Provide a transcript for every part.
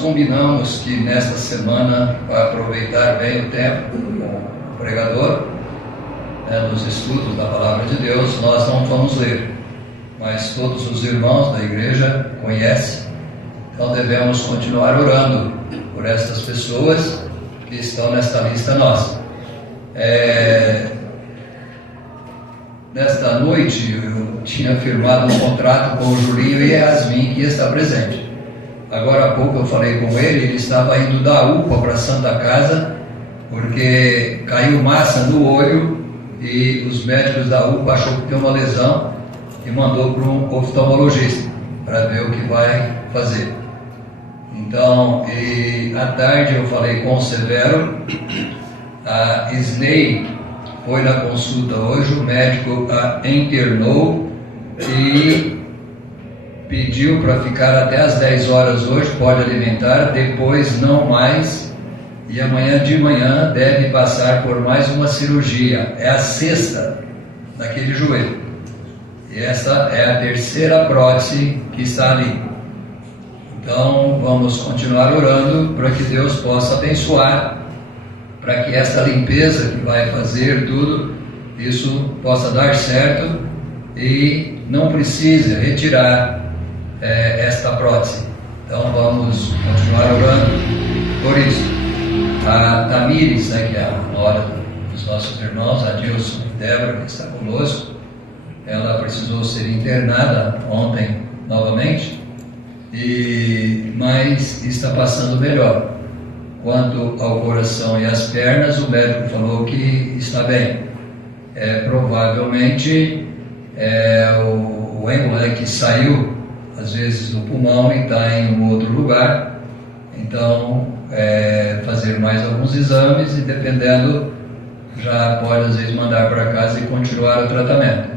combinamos que nesta semana, para aproveitar bem o tempo com o pregador, nos estudos da Palavra de Deus, nós não vamos ler, mas todos os irmãos da igreja conhecem, então devemos continuar orando por estas pessoas que estão nesta lista nossa. Nesta noite eu tinha firmado um contrato com o Julinho e a Yasmin, que está presente. Agora há pouco eu falei com ele estava indo da UPA para a Santa Casa, porque caiu massa no olho e os médicos da UPA achou que tem uma lesão e mandou para um oftalmologista para ver o que vai fazer. Então, à tarde eu falei com o Severo, a Isnei foi na consulta hoje, o médico a internou e pediu para ficar até as 10 horas hoje, pode alimentar, depois não mais, e amanhã de manhã deve passar por mais uma cirurgia, é a 6ª naquele joelho, e essa é a 3ª prótese que está ali. Então vamos continuar orando para que Deus possa abençoar, para que esta limpeza que vai fazer tudo, isso possa dar certo e não precise retirar esta prótese. Então vamos continuar orando por isso. A Tamires, que é a nora dos nossos irmãos, a Dilson e Débora, que está conosco, ela precisou ser internada ontem novamente, mas está passando melhor. Quanto ao coração e às pernas, o médico falou que está bem. Provavelmente o êmbolo que saiu às vezes do pulmão e está em um outro lugar. Então fazer mais alguns exames e dependendo já pode às vezes mandar para casa e continuar o tratamento.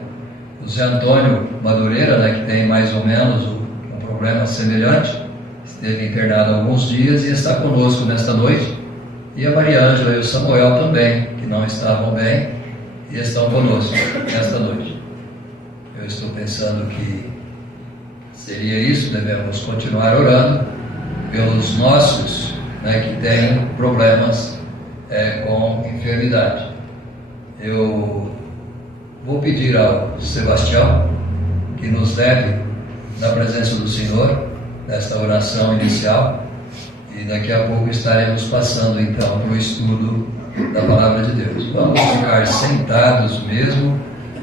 O Zé Antônio Madureira, que tem mais ou menos um problema semelhante, esteve internado há alguns dias e está conosco nesta noite, e a Maria Ângela e o Samuel também, que não estavam bem e estão conosco nesta noite. Eu estou pensando que seria isso, devemos continuar orando pelos nossos que têm problemas com enfermidade. Eu vou pedir ao Sebastião que nos leve na presença do Senhor desta oração inicial e daqui a pouco estaremos passando então para o estudo da Palavra de Deus. Vamos ficar sentados mesmo,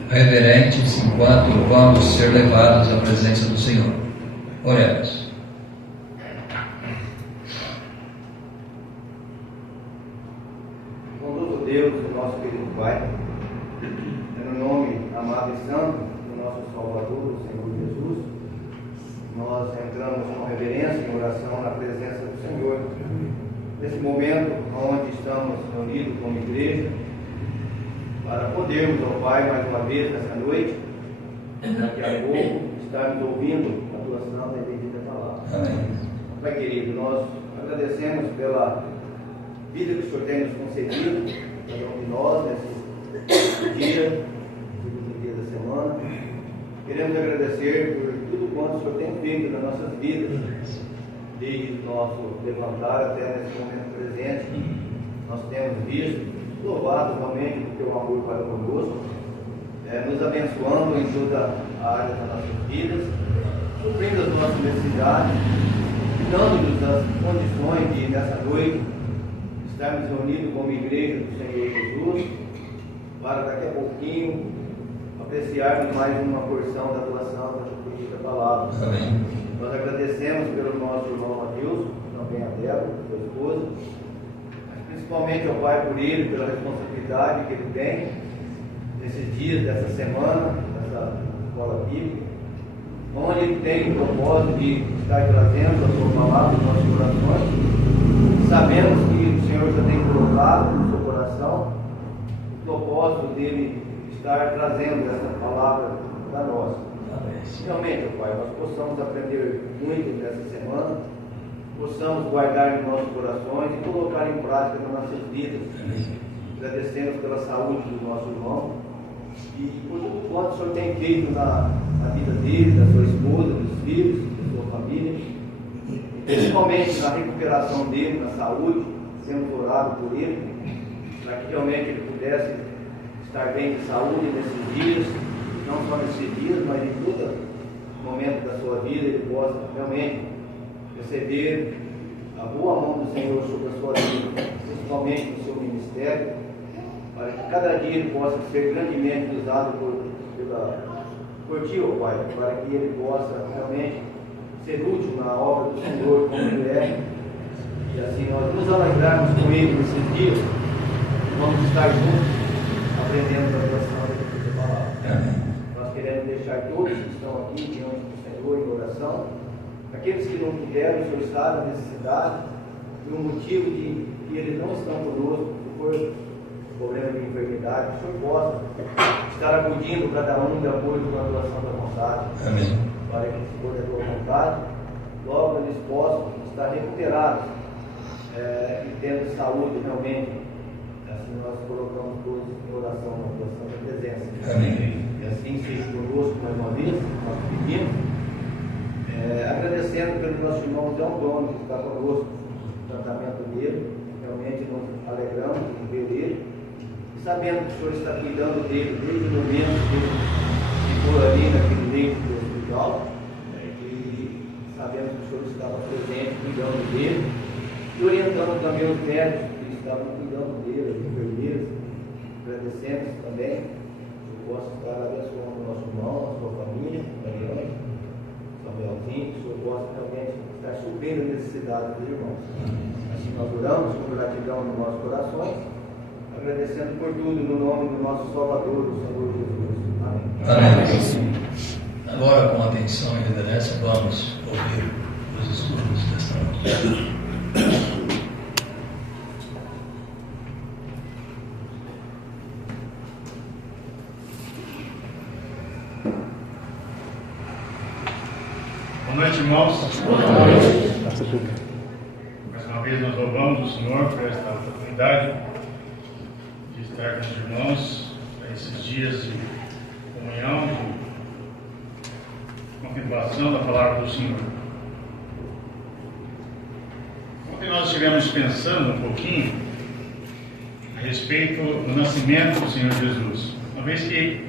reverentes, enquanto vamos ser levados à presença do Senhor. Oremos. Bondoso Deus, o nosso querido Pai, no nome amado e santo do nosso Salvador, o Senhor Jesus, nós entramos com reverência em oração na presença do Senhor. Nesse momento onde estamos reunidos como igreja, para podermos, ó Pai, mais uma vez nessa noite, daqui a pouco, estarmos ouvindo a Tua santa e bendita palavra. Amém. Pai querido, nós agradecemos pela vida que o Senhor tem nos concedido, cada um de nós, nesse dia, segundo dia da semana. Queremos agradecer por tudo quanto o Senhor tem feito nas nossas vidas, desde o nosso levantar até nesse momento presente. Nós temos visto, louvado realmente do Teu amor para conosco, nos abençoando em toda a área das nossas vidas, suprindo as nossas necessidades, dando-nos as condições de, nessa noite, estarmos reunidos como igreja do Senhor Jesus, para daqui a pouquinho apreciarmos mais uma porção da Tua santa e bendita palavra. Amém. Nós agradecemos pelo nosso irmão Mateus, também a Débora, sua esposa, mas principalmente ao Pai por ele, pela responsabilidade que ele tem nesses dias dessa semana, dessa escola bíblica, onde ele tem o propósito de estar trazendo a Sua palavra nos nossos corações. Sabemos que o Senhor já tem colocado no seu coração o propósito dele estar trazendo essa palavra para nós. Realmente, Pai, nós possamos aprender muito nessa semana, possamos guardar em nossos corações e colocar em prática nas nossas vidas. Agradecemos pela saúde do nosso irmão e por tudo quanto o Senhor tem feito na vida dele, da sua esposa, dos filhos, da sua família, e principalmente na recuperação dele, na saúde. Temos orado por ele, para que realmente ele pudesse estar bem de saúde nesses dias, não só nesses dias, mas em todo momento da sua vida, ele possa realmente receber a boa mão do Senhor sobre a sua vida, principalmente no seu ministério, para que cada dia ele possa ser grandemente usado por Ti, ó Pai, para que ele possa realmente ser útil na obra do Senhor como ele é, e assim nós nos alegrarmos com ele nesses dias, vamos estar juntos aprendendo a Tua santa e bendita palavra. Nós queremos deixar todos que estão aqui diante do Senhor em oração, aqueles que não puderam, o Senhor sabe a necessidade, e o motivo de que eles não estão conosco, por problema de enfermidade, que o Senhor possa estar acudindo cada um de acordo com a Tua santa vontade. Amém. Para que, se for da Tua vontade, logo eles possam estar recuperados e tendo saúde realmente. Assim nós colocamos todos em oração na Tua santa presença. Amém. E assim seja conosco mais uma vez, nós pedimos, agradecendo pelo nosso irmão Zé Antônio, que está conosco no tratamento dele. Realmente nos alegramos em ver ele, e sabendo que o Senhor está cuidando dele desde o momento que ele ficou ali naquele leito do hospital, e sabendo que o Senhor estava presente, cuidando dele, e orientando também os médicos que estavam cuidando dele, as enfermeiras. Agradecemos também que eu possa estar abençoando o nosso irmão, a sua família, Mariana, Samuelzinho, que o Senhor possa realmente estar suprindo a necessidade dos irmãos. Assim nós oramos com gratidão nos nossos corações, agradecendo por tudo no nome do nosso Salvador, o Senhor Jesus. Amém. Amém. Agora, com atenção e reverência, vamos ouvir os estudos desta noite. Boa noite, irmãos. Boa noite. Mais uma vez nós louvamos o Senhor por esta oportunidade de estar com os irmãos nesses dias de comunhão, de contemplação da palavra do Senhor. Ontem nós estivemos pensando um pouquinho a respeito do nascimento do Senhor Jesus. Uma vez que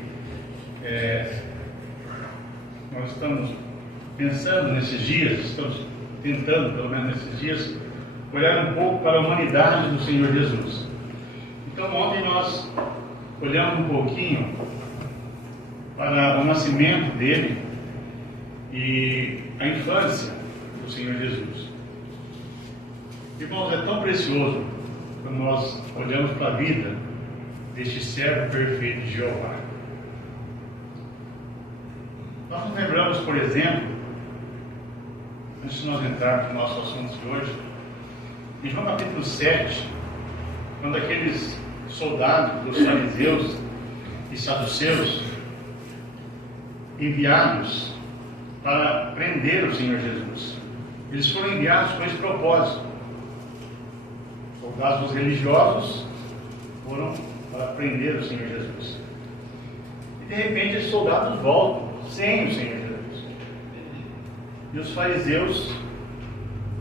nós estamos pensando nesses dias, estamos tentando, pelo menos nesses dias, olhar um pouco para a humanidade do Senhor Jesus. Então, ontem nós olhamos um pouquinho para o nascimento dele e a infância do Senhor Jesus. Irmãos, é tão precioso quando nós olhamos para a vida deste servo perfeito de Jeová. Nós nos lembramos, por exemplo, antes de nós entrarmos no nosso assunto de hoje, em João capítulo 7, quando aqueles soldados dos fariseus e saduceus enviados para prender o Senhor Jesus, eles foram enviados com esse propósito. Soldados dos religiosos foram para prender o Senhor Jesus. E de repente esses soldados voltam sem o Senhor Jesus. E os fariseus,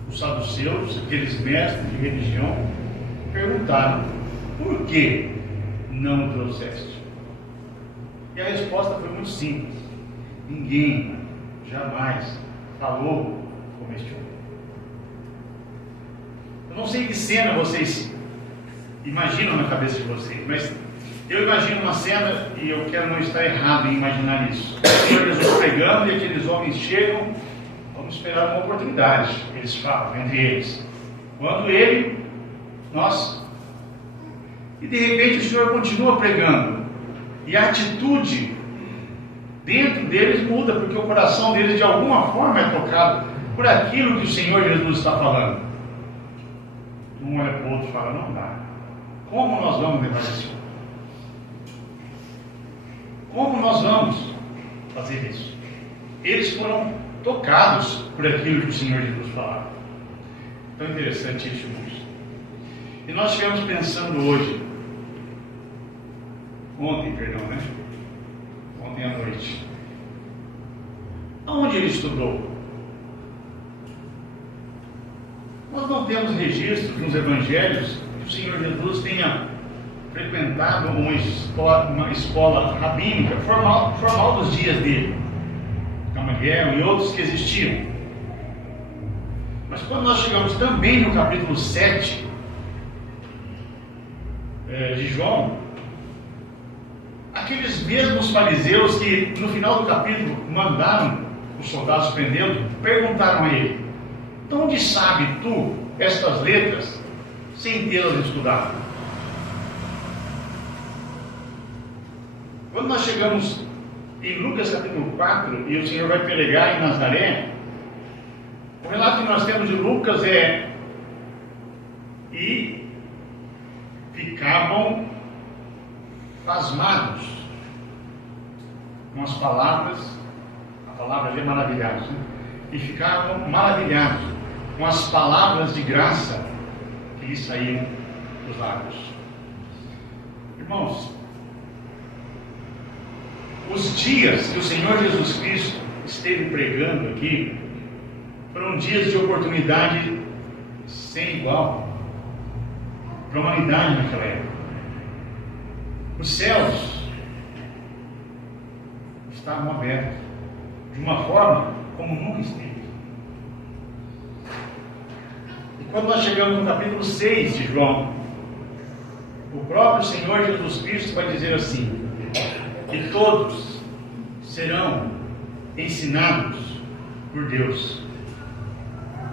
os saduceus, aqueles mestres de religião, perguntaram: por que não o trouxeste? E a resposta foi muito simples: ninguém jamais falou como este homem. Eu não sei que cena vocês imaginam na cabeça de vocês, mas eu imagino uma cena, e eu quero não estar errado em imaginar isso. O Senhor Jesus pregando e aqueles homens chegam, vamos esperar uma oportunidade, eles falam entre eles. Quando ele, nós, e de repente o Senhor continua pregando, e a atitude dentro deles muda, porque o coração deles de alguma forma é tocado por aquilo que o Senhor Jesus está falando. Um olha para o outro e fala: não dá. Como nós vamos levar esse homem? Como nós vamos fazer isso? Eles foram tocados por aquilo que o Senhor Jesus falava. Tão interessante isso, irmãos. E nós estivemos pensando ontem, né? Ontem à noite. Aonde ele estudou? Nós não temos registros nos evangelhos que o Senhor Jesus tenha frequentado uma escola rabínica formal dos dias dele, Gamaliel e outros que existiam. Mas quando nós chegamos também no capítulo 7 de João, aqueles mesmos fariseus que no final do capítulo mandaram os soldados prendê-lo, perguntaram a ele: de onde sabe tu estas letras sem tê-las estudado? Quando nós chegamos em Lucas capítulo 4 e o Senhor vai pregar em Nazaré, o relato que nós temos de Lucas é: e ficavam pasmados com as palavras, a palavra ali é maravilhados, né? E ficavam maravilhados com as palavras de graça que lhe saíam dos lábios. Irmãos, os dias que o Senhor Jesus Cristo esteve pregando aqui foram dias de oportunidade sem igual para a humanidade naquela época. Os céus estavam abertos de uma forma como nunca esteve. E quando nós chegamos no capítulo 6 de João, o próprio Senhor Jesus Cristo vai dizer assim: que todos serão ensinados por Deus.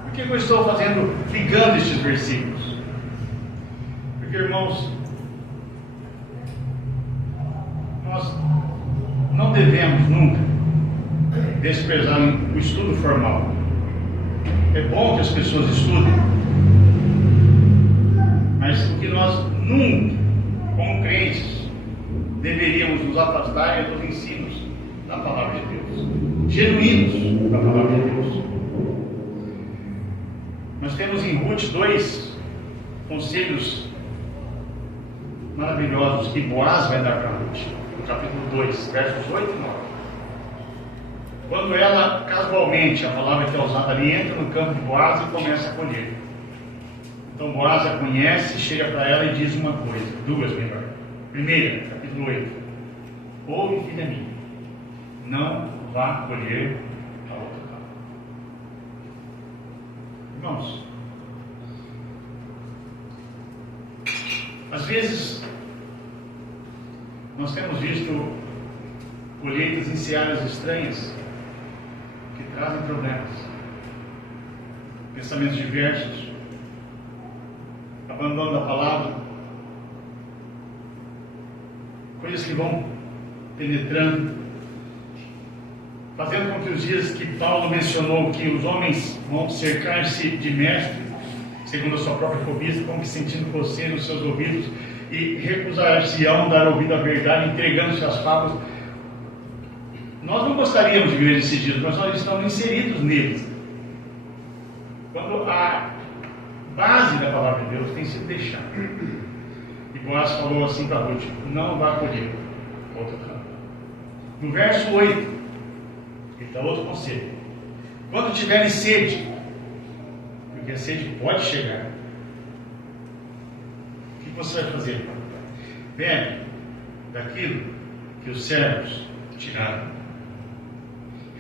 Por que eu estou ligando estes versículos? Porque, irmãos, nós não devemos nunca desprezar o estudo formal. É bom que as pessoas estudem, mas o que nós nunca, como crentes, deveríamos nos afastar é dos ensinos da palavra de Deus, genuínos da palavra de Deus. Nós temos em Ruth 2 conselhos maravilhosos que Boaz vai dar para Ruth, no capítulo 2, versos 8 e 9. Quando ela, casualmente, a palavra que é usada ali, entra no campo de Boaz e começa a colher. Então Boaz a conhece, chega para ela e diz uma coisa, duas melhor. Primeira, capítulo 8: ouve, filha minha, não vá colher a outra casa. Irmãos, às vezes nós temos visto colheitas em searas estranhas que trazem problemas, pensamentos diversos, abandono da palavra, coisas que vão penetrando, fazendo com que os dias que Paulo mencionou que os homens vão cercar-se de mestre, segundo a sua própria cobiça, vão se sentindo coceira nos seus ouvidos e recusar-se-ão dar ouvido à verdade, entregando-se às fábulas. Nós não gostaríamos de viver esses dias, mas nós estamos inseridos neles. Quando a base da palavra de Deus tem sido deixada. E Boaz falou assim para Ruth: não vá colher outro campo. No verso 8, ele dá outro conselho: quando tiverem sede, porque a sede pode chegar, o que você vai fazer? Bebe daquilo que os servos tiraram.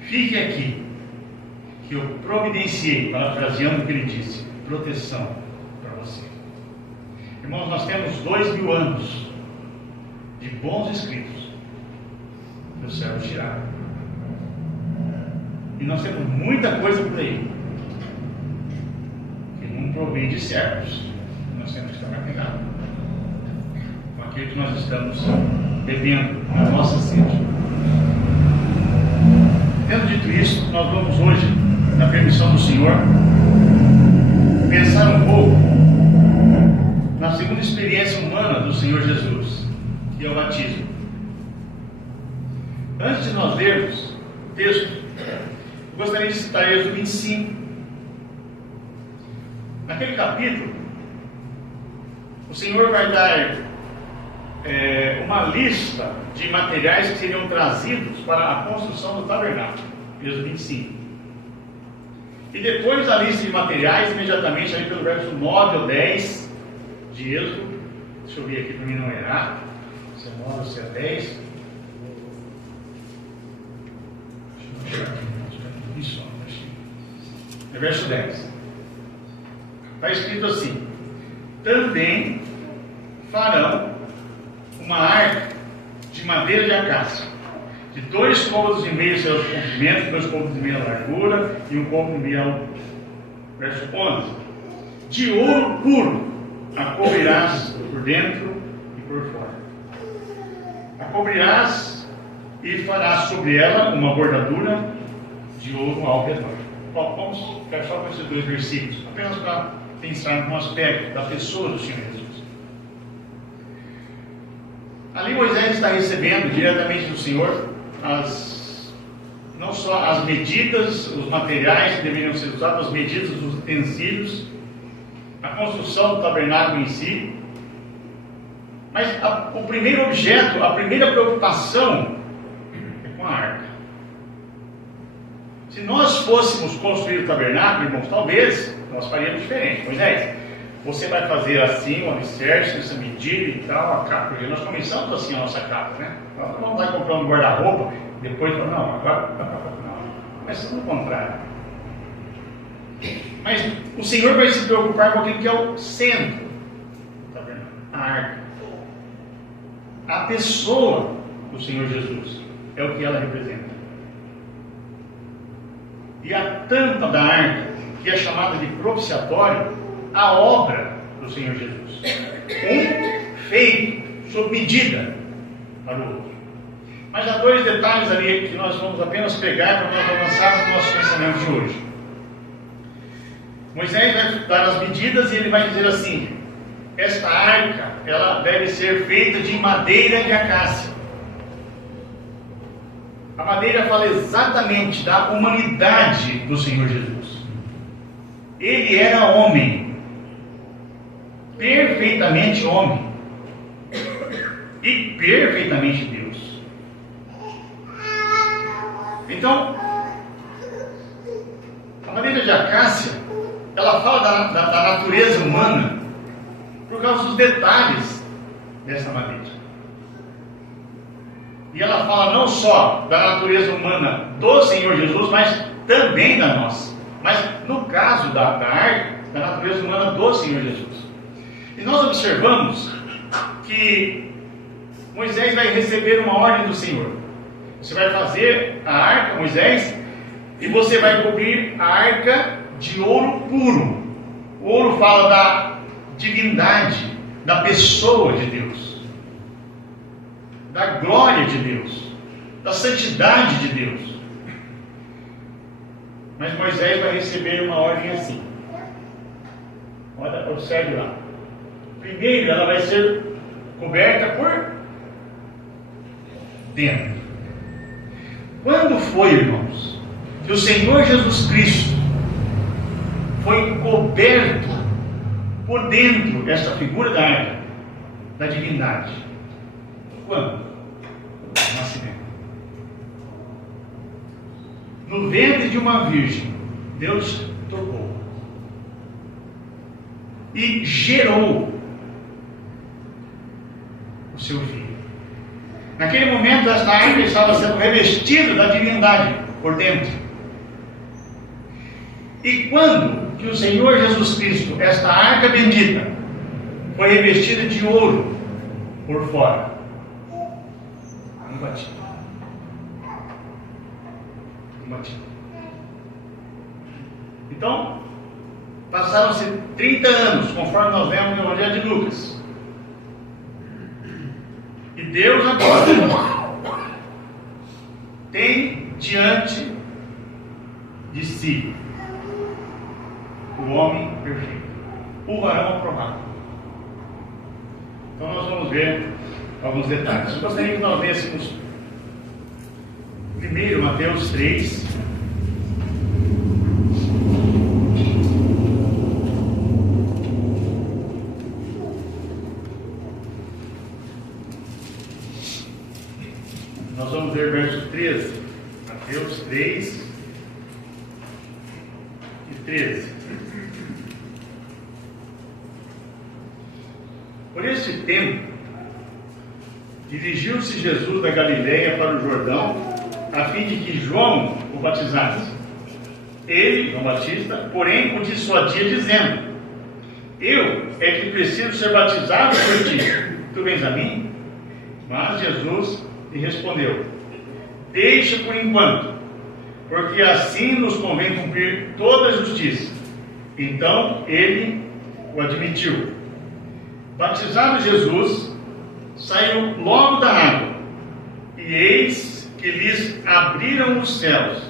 Fique aqui, que eu providenciei, parafraseando o que ele disse, proteção para você. Irmãos, nós temos 2000 anos de bons escritos que os servos tiraram. E nós temos muita coisa por aí que não provém de servos. Nós temos que estar cuidado com aquilo que nós estamos bebendo na nossa sede. Tendo dito isso, nós vamos hoje, na permissão do Senhor, pensar um pouco na segunda experiência humana do Senhor Jesus, que é o batismo. Antes de nós lermos o texto, eu gostaria de citar Êxodo 25. Naquele capítulo, o Senhor vai dar uma lista de materiais que seriam trazidos para a construção do tabernáculo. Êxodo 25. E depois da lista de materiais, imediatamente ali pelo verso 9 ou 10 de Êxodo, deixa eu ver aqui para mim não errar, se é 9 ou se é 10. Deixa eu chegar aqui, isso, é verso 10. Está escrito assim: também farão uma arca de madeira de acácia, de 2 côvados e meio seu comprimento, 2 côvados e meio a largura e 1 côvado e meio ao... Verso 11: de ouro puro a cobrirás por dentro e por fora. A cobrirás e farás sobre ela uma bordadura de ouro ao redor. Bom, vamos ficar só com esses 2 versículos, apenas para pensar no aspecto da pessoa do Senhor Jesus. Ali Moisés está recebendo diretamente do Senhor não só as medidas, os materiais que deveriam ser usados, as medidas dos utensílios, a construção do tabernáculo em si, mas o primeiro objeto, a primeira preocupação é com a arca. Se nós fôssemos construir o tabernáculo, irmãos, talvez nós faríamos diferente. Moisés, você vai fazer assim o alicerce, essa medida e tal, a capa, porque nós começamos assim a nossa capa, né? Nós não vamos lá comprar um guarda-roupa, depois não, agora não. Começamos no contrário. Mas o Senhor vai se preocupar com aquilo que é o centro do tabernáculo, a arca. A pessoa do Senhor Jesus é o que ela representa. E a tampa da arca, que é chamada de propiciatório, a obra do Senhor Jesus. Um feito sob medida para o outro. Mas há 2 detalhes ali que nós vamos apenas pegar para nós avançarmos no nosso pensamento de hoje. Moisés vai dar as medidas e ele vai dizer assim: esta arca, ela deve ser feita de madeira de acácia. A madeira fala exatamente da humanidade do Senhor Jesus. Ele era homem, perfeitamente homem e perfeitamente Deus. Então, a madeira de acácia, ela fala da natureza humana por causa dos detalhes dessa madeira. E ela fala não só da natureza humana do Senhor Jesus, mas também da nossa. Mas no caso da arca, da natureza humana do Senhor Jesus. E nós observamos que Moisés vai receber uma ordem do Senhor. Você vai fazer a arca, Moisés, e você vai cobrir a arca de ouro puro. O ouro fala da divindade, da pessoa de Deus, da glória de Deus, da santidade de Deus. Mas Moisés vai receber uma ordem assim. Olha, observe lá. Primeiro, ela vai ser coberta por dentro. Quando foi, irmãos, que o Senhor Jesus Cristo foi coberto por dentro, esta figura da arca, da divindade? Quando? No nascimento. No ventre de uma virgem, Deus tocou e gerou o seu filho. Naquele momento, esta arca estava sendo revestida da divindade por dentro. E quando que o Senhor Jesus Cristo, esta arca bendita, foi revestida de ouro por fora? No batismo. Então, passaram-se 30 anos, conforme nós vemos no Evangelho de Lucas. E Deus agora tem diante de si o homem perfeito, o varão aprovado. Então nós vamos ver alguns detalhes. Eu gostaria que nós lêssemos primeiro Mateus 3. Nós vamos ver verso 13. Mateus 3 e 13. Por esse tempo, dirigiu-se Jesus da Galileia para o Jordão, a fim de que João o batizasse. Ele, João Batista, porém o dissuadia, dizendo: eu é que preciso ser batizado por ti, tu vens a mim? Mas Jesus lhe respondeu: deixa por enquanto, porque assim nos convém cumprir toda a justiça. Então ele o admitiu. Batizado Jesus, saiu logo da água, e eis que lhes abriram os céus,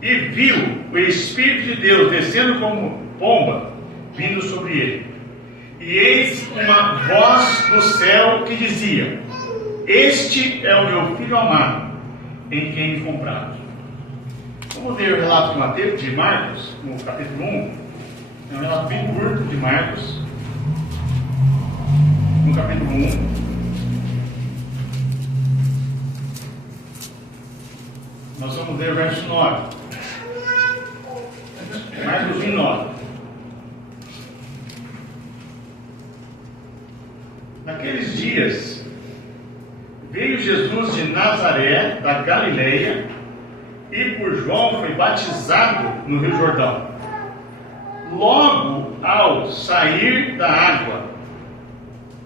e viu o Espírito de Deus descendo como pomba, vindo sobre ele. E eis uma voz do céu que dizia: este é o meu Filho amado, em quem me comprazo. Vamos ler o relato de Marcos, no capítulo 1. É um relato bem curto de Marcos, no capítulo 1. Nós vamos ler o verso 9. Marcos 1, 9. Naqueles dias, veio Jesus de Nazaré, da Galileia, e por João foi batizado no Rio Jordão. Logo ao sair da água,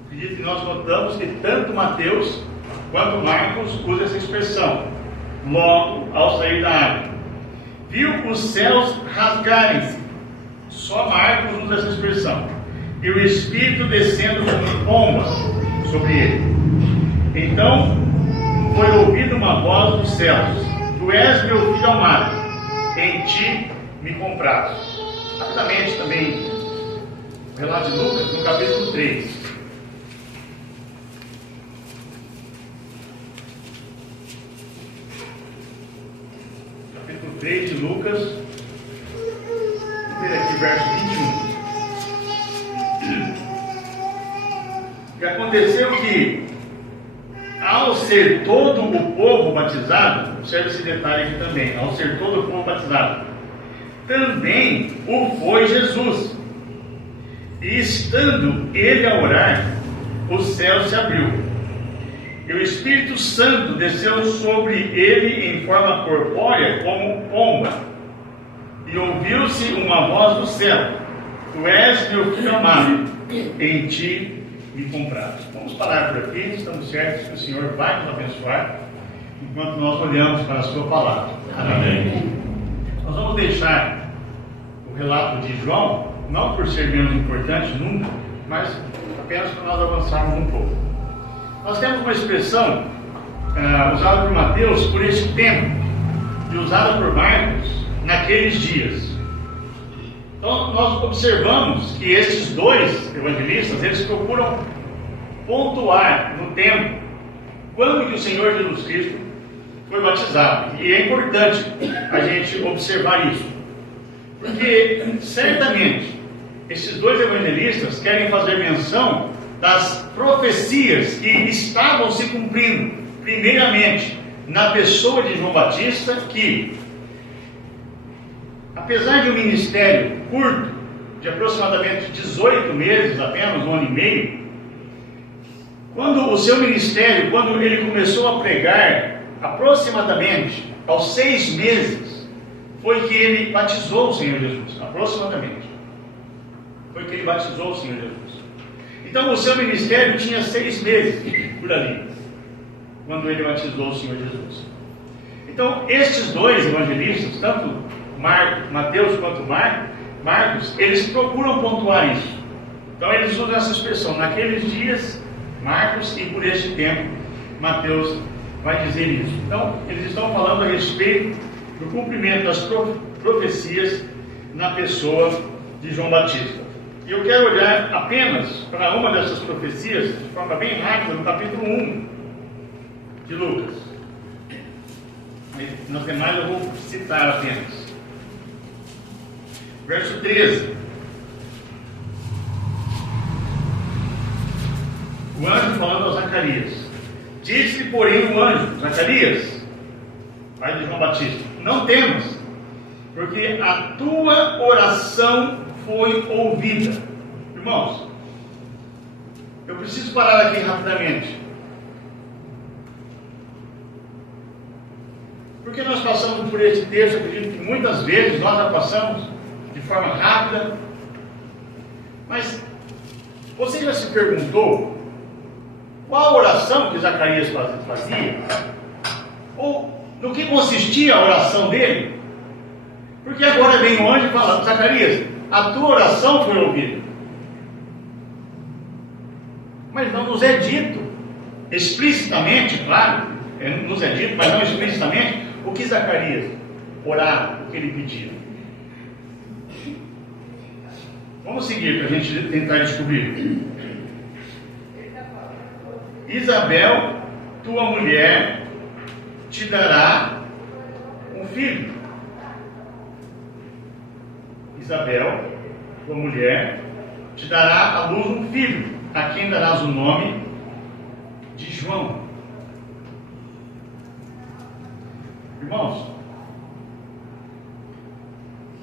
acredito que nós notamos que tanto Mateus quanto Marcos usam essa expressão, logo ao sair da água, viu os céus rasgarem-se. Só Marcos usa essa expressão. E o Espírito descendo como pomba sobre ele. Então foi ouvida uma voz dos céus: tu és meu Filho amado, em ti me comprazo. Rapidamente também, o relato de Lucas, no capítulo 3. Capítulo 3 de Lucas, vamos ver aqui verso 21. E aconteceu que, ao ser todo o povo batizado, observe esse detalhe aqui também, ao ser todo o povo batizado, também o foi Jesus. E estando ele a orar, o céu se abriu, e o Espírito Santo desceu sobre ele em forma corpórea como pomba, E ouviu-se uma voz do céu: Tu és meu filho amado, em ti me compraste. Vamos parar por aqui, estamos certos que o Senhor vai nos abençoar enquanto nós olhamos para a sua palavra. Amém. Nós vamos deixar o relato de João, não por ser menos importante nunca, mas apenas para nós avançarmos um pouco. Nós temos uma expressão usada por Mateus por este tempo e usada por Marcos naqueles dias. Então nós observamos que estes dois evangelistas, eles procuram pontuar no tempo quando que o Senhor Jesus Cristo foi batizado. E é importante a gente observar isso, porque certamente esses dois evangelistas querem fazer menção das profecias que estavam se cumprindo, primeiramente na pessoa de João Batista, que, apesar de um ministério curto, de aproximadamente 18 meses, apenas um ano e meio, quando o seu ministério, quando ele começou a pregar, aproximadamente aos 6 meses, foi que ele batizou o Senhor Jesus, aproximadamente. Foi que ele batizou o Senhor Jesus. Então o seu ministério tinha 6 meses por ali, quando ele batizou o Senhor Jesus. Então estes dois evangelistas, tanto Mateus quanto Marcos, eles procuram pontuar isso. Então eles usam essa expressão: naqueles dias, Marcos, e por este tempo, Mateus vai dizer isso. Então eles estão falando a respeito do cumprimento das profecias na pessoa de João Batista. E eu quero olhar apenas para uma dessas profecias, de forma bem rápida, no capítulo 1 de Lucas. Nas demais eu vou citar apenas. Verso 13. O anjo falando a Zacarias: Disse-lhe, porém, o anjo: Zacarias, pai de João Batista, não temas, porque a tua oração foi ouvida. Irmãos, eu preciso parar aqui rapidamente, porque nós passamos por este texto. Acredito que muitas vezes nós já passamos de forma rápida, mas você já se perguntou qual a oração que Zacarias fazia? Ou no que consistia a oração dele? Porque agora vem o anjo e fala: Zacarias, a tua oração foi ouvida. Mas não nos é dito explicitamente, claro, nos é dito, mas não explicitamente, o que Zacarias orava, o que ele pedia. Vamos seguir para a gente tentar descobrir. Isabel, tua mulher, te dará um filho. Isabel, tua mulher, te dará à luz um filho, a quem darás o nome de João. Irmãos,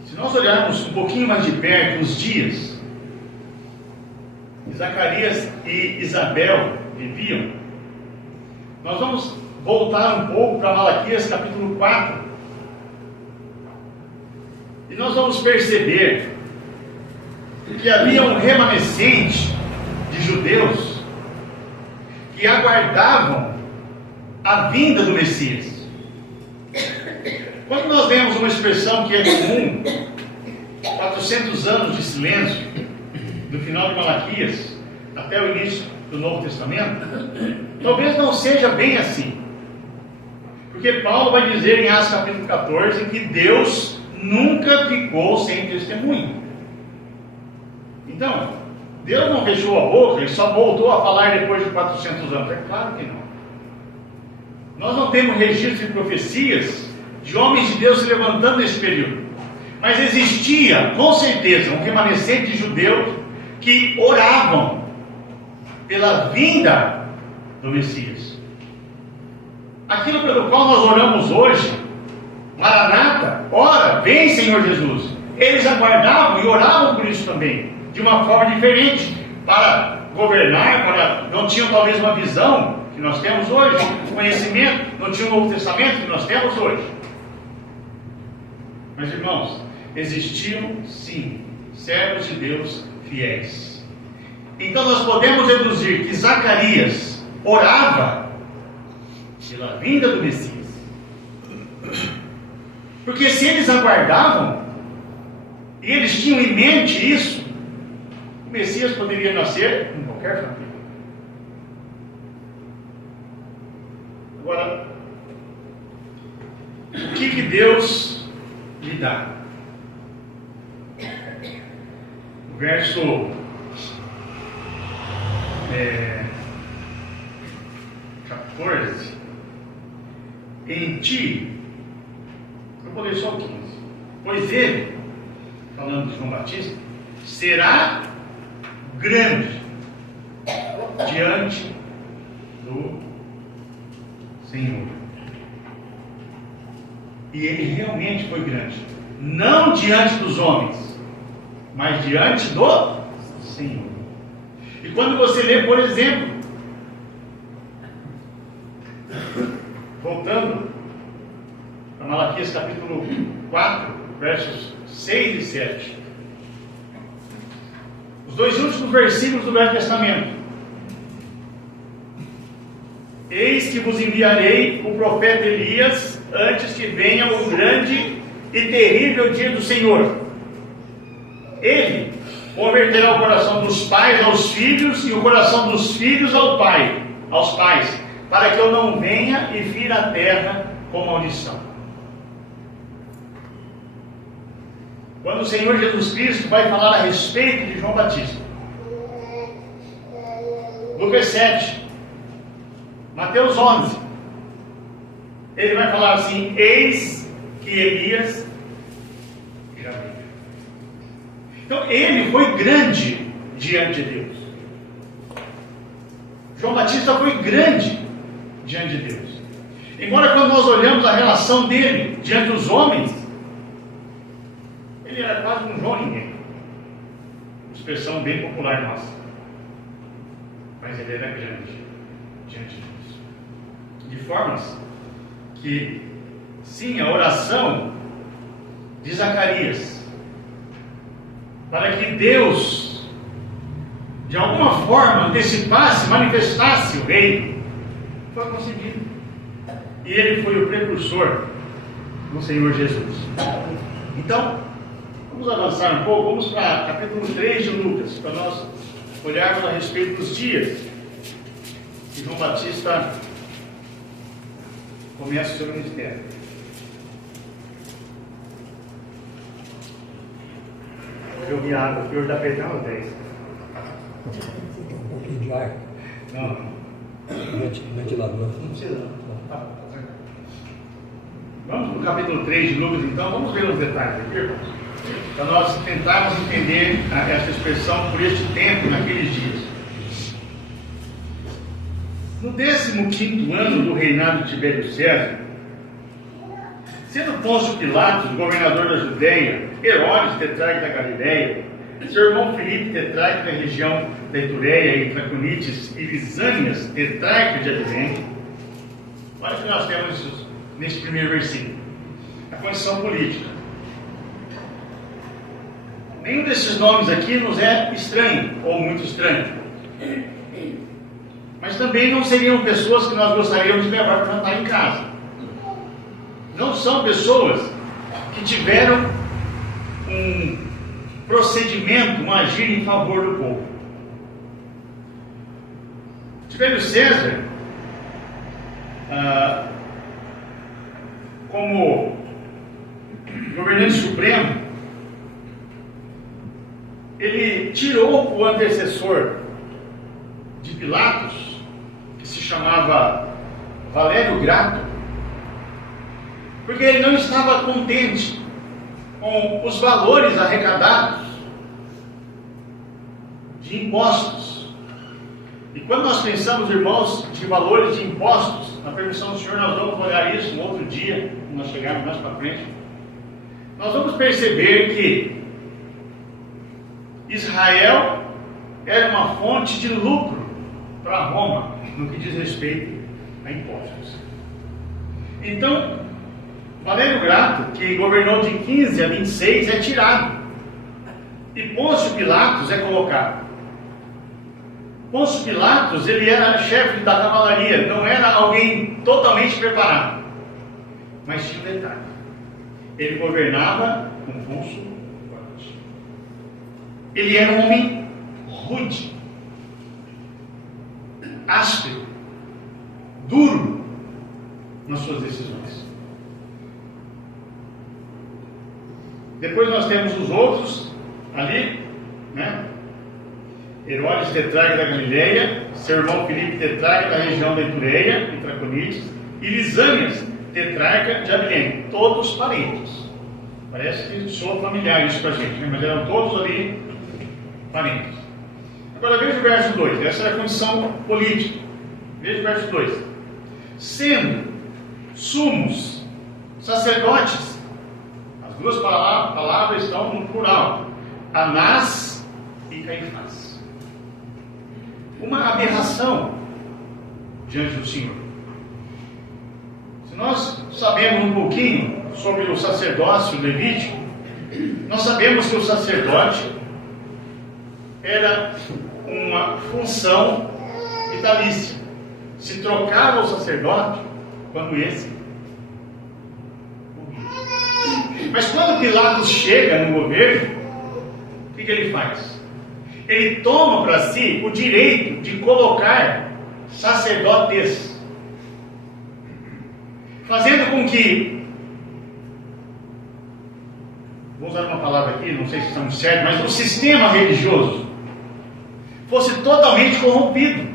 se nós olharmos um pouquinho mais de perto os dias que Zacarias e Isabel viviam, nós vamos voltar um pouco para Malaquias capítulo 4, e nós vamos perceber que havia um remanescente de judeus que aguardavam a vinda do Messias. Quando nós vemos uma expressão que é comum, 400 anos de silêncio, do final de Malaquias até o início do Novo Testamento, talvez não seja bem assim, porque Paulo vai dizer em Atos capítulo 14 que Deus nunca ficou sem testemunho. Então, Deus não fechou a boca e só voltou a falar depois de 400 anos. É claro que não. Nós não temos registro de profecias de homens de Deus se levantando nesse período, mas existia com certeza um remanescente de judeus que oravam pela vinda do Messias. Aquilo pelo qual nós oramos hoje, Maranata, ora, vem Senhor Jesus. Eles aguardavam e oravam por isso também, de uma forma diferente, para governar, não tinham talvez uma visão que nós temos hoje, conhecimento, não tinham o Novo Testamento que nós temos hoje. Mas irmãos, existiam, sim, servos de Deus fiéis. Então nós podemos deduzir que Zacarias orava pela vinda do Messias. Porque se eles aguardavam, e eles tinham em mente isso, o Messias poderia nascer em qualquer família. Agora, o que Deus lhe dá? O verso 14. Em ti, eu vou ler só o 15. Pois ele, falando de João Batista, será grande diante do Senhor. E ele realmente foi grande, não diante dos homens, mas diante do Senhor. E quando você lê, por exemplo, voltando a Malaquias capítulo 4, versos 6 e 7, os dois últimos versículos do Velho Testamento: eis que vos enviarei o profeta Elias antes que venha o grande e terrível dia do Senhor. Ele converterá o coração dos pais aos filhos e o coração dos filhos aos pais, para que eu não venha e fira a terra com maldição. Quando o Senhor Jesus Cristo vai falar a respeito de João Batista, Lucas 7, Mateus 11, ele vai falar assim: eis que Elias já veio. Então ele foi grande diante de Deus. João Batista foi grande diante de Deus. Embora quando nós olhamos a relação dele diante dos homens, ele era quase um João Ninguém. Expressão bem popular nossa. Mas ele era grande diante de Deus. De formas que, sim, a oração de Zacarias, para que Deus, de alguma forma, antecipasse, manifestasse o reino, foi conseguido. E ele foi o precursor do Senhor Jesus. Então, vamos avançar um pouco, vamos para capítulo 3 de Lucas, para nós olharmos a respeito dos dias que João Batista começa o seu ministério. Eu vi a água, o senhor está apertando 10. Um pouquinho de ar. Não. Ventilador. Não precisa não. Vamos para o capítulo 3 de Lucas, então. Vamos ver os detalhes aqui, irmãos, para nós tentarmos entender essa expressão por este tempo, naqueles dias. No 15º ano do reinado de Tibério César, sendo Pôncio Pilatos governador da Judéia, Herodes tetrarca da Galiléia, seu irmão Filipe tetrarca da região da Itureia e Traconites, e Lisânias tetrarca de Abilene. Olha o que nós temos nesse primeiro versículo: a condição política. Nenhum desses nomes aqui nos é estranho, ou muito estranho. Mas também não seriam pessoas que nós gostaríamos de levar para jantar em casa. Não são pessoas que tiveram um procedimento, um agir em favor do povo. Tibério César, como governante supremo, ele tirou o antecessor de Pilatos, que se chamava Valério Grato, porque ele não estava contente com os valores arrecadados de impostos. E quando nós pensamos, irmãos, de valores de impostos, na permissão do Senhor, nós vamos olhar isso um outro dia, quando nós chegarmos mais para frente, nós vamos perceber que Israel era uma fonte de lucro para Roma, no que diz respeito a impostos. Então, Valêrio Grato, que governou de 15 a 26, é tirado. E Pôncio Pilatos é colocado. Pôncio Pilatos, ele era chefe da cavalaria, não era alguém totalmente preparado. Mas tinha um detalhe. Ele governava com pulso forte. Ele era um homem rude, áspero, duro nas suas decisões. Depois nós temos os outros ali, né? Herodes, tetrarca da Galileia, seu irmão Filipe, tetrarca da região da Itureia e Traconites, e Lisânias, tetrarca de Abilene, todos parentes. Parece que soa familiar isso para a gente, né? Mas eram todos ali parentes. Agora veja o verso 2, essa é a condição política. Veja o verso 2. Sendo sumos sacerdotes, as duas palavras estão no plural, Anás e Caifás. Uma aberração diante do Senhor. Se nós sabemos um pouquinho sobre o sacerdócio levítico, nós sabemos que o sacerdote era uma função vitalícia. Se trocava o sacerdote quando esse morria. Mas quando Pilatos chega no governo, o que ele faz? Ele toma para si o direito de colocar sacerdotes, fazendo com que, vou usar uma palavra aqui, não sei se estamos certos, mas o sistema religioso fosse totalmente corrompido.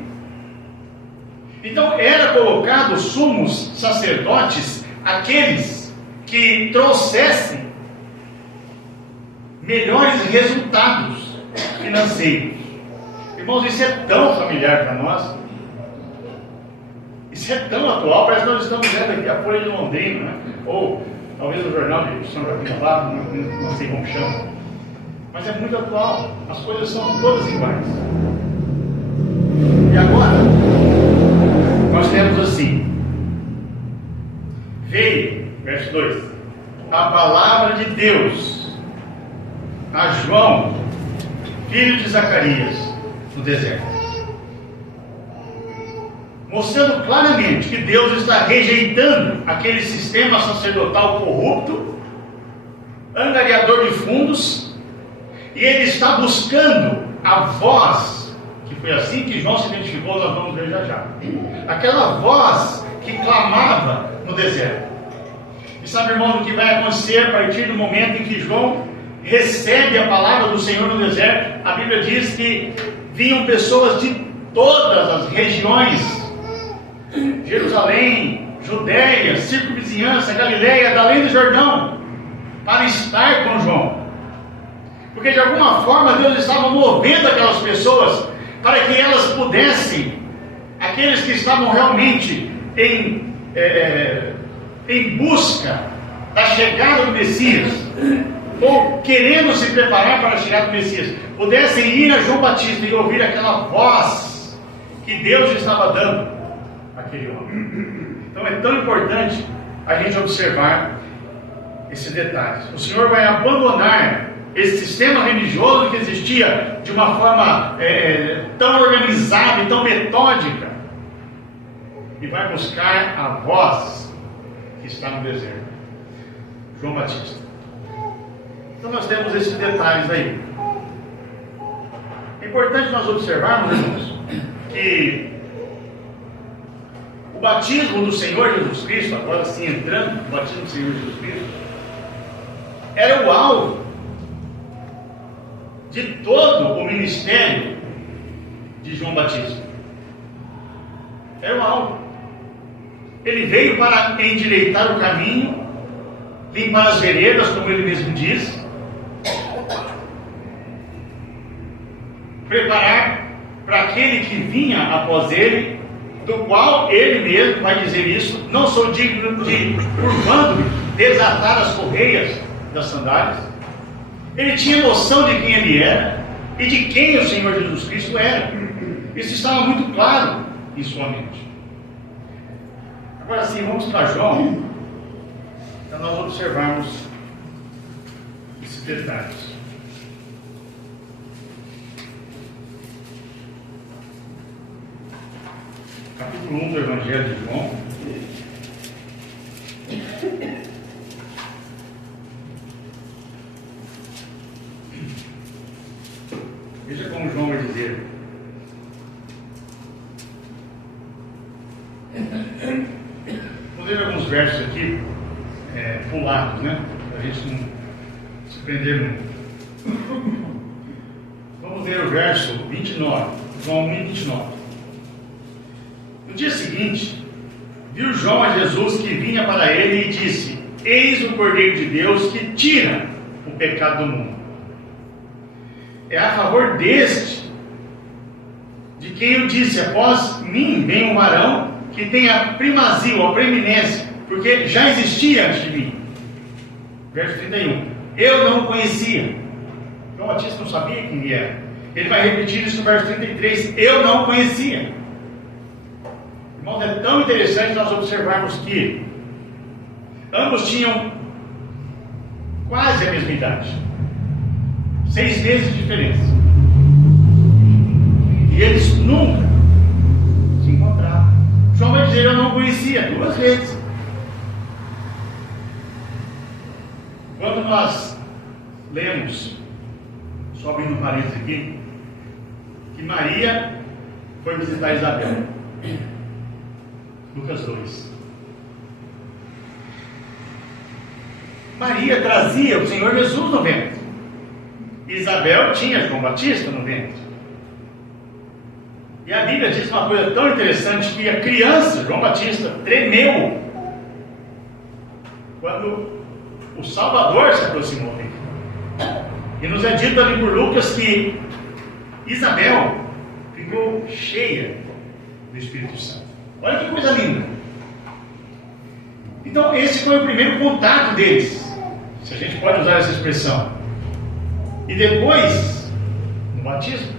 Então era colocado sumos sacerdotes, aqueles que trouxessem melhores resultados financeiros. Irmãos, isso é tão familiar para nós, isso é tão atual, parece que nós estamos vendo aqui a Folha de Londrina, né? Ou talvez o jornal de São Joaquim da Barra, não sei como chama, mas é muito atual, as coisas são todas iguais. E agora nós temos assim: veio, verso 2, a palavra de Deus a João, filho de Zacarias, no deserto, mostrando claramente que Deus está rejeitando aquele sistema sacerdotal corrupto, angariador de fundos, e ele está buscando a voz, que foi assim que João se identificou, nós vamos ver já já, aquela voz que clamava no deserto. E sabe, irmão, o que vai acontecer a partir do momento em que João recebe a palavra do Senhor no deserto? A Bíblia diz que vinham pessoas de todas as regiões, Jerusalém, Judéia, circunvizinhança, Galileia, da além do Jordão, para estar com João, porque de alguma forma Deus estava movendo aquelas pessoas para que elas pudessem, aqueles que estavam realmente em busca da chegada do Messias, ou querendo se preparar para a chegada do Messias, pudessem ir a João Batista e ouvir aquela voz que Deus estava dando àquele homem. Então é tão importante a gente observar esses detalhes. O Senhor vai abandonar esse sistema religioso que existia de uma forma tão organizada e tão metódica, e vai buscar a voz que está no deserto, João Batista. Então nós temos esses detalhes aí. É importante nós observarmos, irmãos, que o batismo do Senhor Jesus Cristo, agora sim entrando no batismo do Senhor Jesus Cristo, era o alvo de todo o ministério de João Batista. Era o alvo. Ele veio para endireitar o caminho, limpar as veredas, como ele mesmo diz, preparar para aquele que vinha após ele, do qual ele mesmo vai dizer isso: não sou digno de, curvando-me, desatar as correias das sandálias. Ele tinha noção de quem ele era e de quem o Senhor Jesus Cristo era. Isso estava muito claro em sua mente. Agora sim, vamos para João, Então nós observamos esses detalhes. Capítulo 1 do Evangelho de João. Veja como João vai dizer. Vou ler alguns versos aqui, pulados, né? Para a gente não se prender muito. Vamos ler o verso 29, João 1, 29. No dia seguinte, viu João a Jesus que vinha para ele e disse: Eis o Cordeiro de Deus que tira o pecado do mundo. É a favor deste, de quem eu disse: após mim vem um varão que tem a primazia ou a preeminência, porque já existia antes de mim. Verso 31. Eu não o conhecia. João Batista não sabia quem ele era. Ele vai repetir isso no verso 33. Eu não o conhecia. Irmãos, é tão interessante nós observarmos que ambos tinham quase a mesma idade. 6 meses de diferença. E eles nunca se encontraram. João vai dizer: eu não o conhecia 2 vezes. Quando nós lemos, só abrindo um parênteses aqui, que Maria foi visitar Isabel. Lucas 2. Maria trazia o Senhor Jesus no ventre. Isabel tinha João Batista no ventre. E a Bíblia diz uma coisa tão interessante, que a criança, João Batista, tremeu quando o Salvador se aproximou dele. E nos é dito ali por Lucas que Isabel ficou cheia do Espírito Santo. Olha que coisa linda. Então esse foi o primeiro contato deles, se a gente pode usar essa expressão. E depois, no batismo.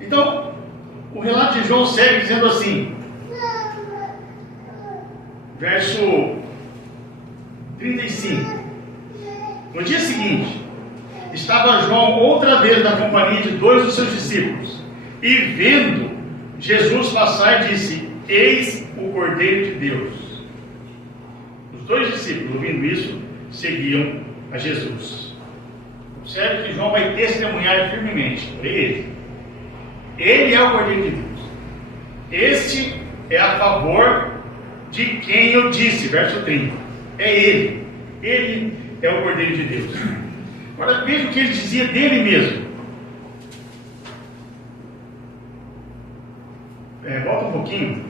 Então, o relato de João segue dizendo assim, verso 35. No dia seguinte, estava João outra vez na companhia de 2 dos seus discípulos, e vendo Jesus passar, disse: Eis o Cordeiro de Deus. Os 2 discípulos, ouvindo isso, seguiam a Jesus. Observe que João vai testemunhar firmemente por ele. Ele é o Cordeiro de Deus. Este é a favor de quem eu disse, verso 30. É ele. Ele é o Cordeiro de Deus. Agora veja o que ele dizia dele mesmo. Volta um pouquinho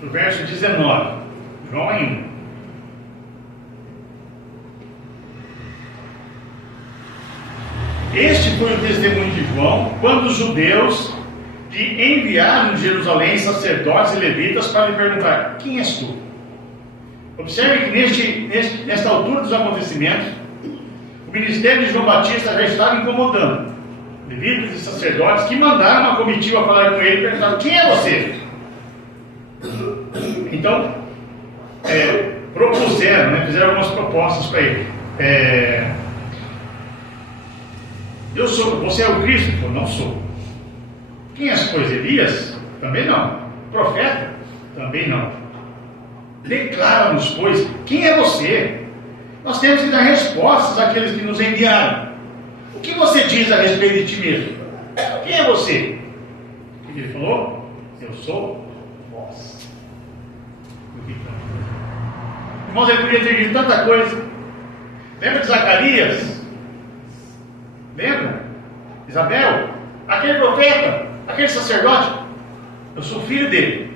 para o verso 19. João ainda. Este foi o testemunho de João quando os judeus lhe enviaram de Jerusalém sacerdotes e levitas para lhe perguntar: quem és tu? Observe que nesta altura dos acontecimentos, o ministério de João Batista já estava incomodando levitas e sacerdotes, que mandaram uma comitiva falar com ele e perguntaram: quem é você? Então propuseram, fizeram algumas propostas para ele. Você é o Cristo? Ele falou: não sou. Quem és, pois? Elias? Também não. Profeta? Também não. Declara-nos, pois, quem é você? Nós temos que dar respostas àqueles que nos enviaram. O que você diz a respeito de ti mesmo? Quem é você? O que ele falou? Eu sou vós. Irmãos, ele podia ter dito tanta coisa. Lembra de Zacarias? Lembra? Isabel? Aquele profeta? Aquele sacerdote? Eu sou filho dele.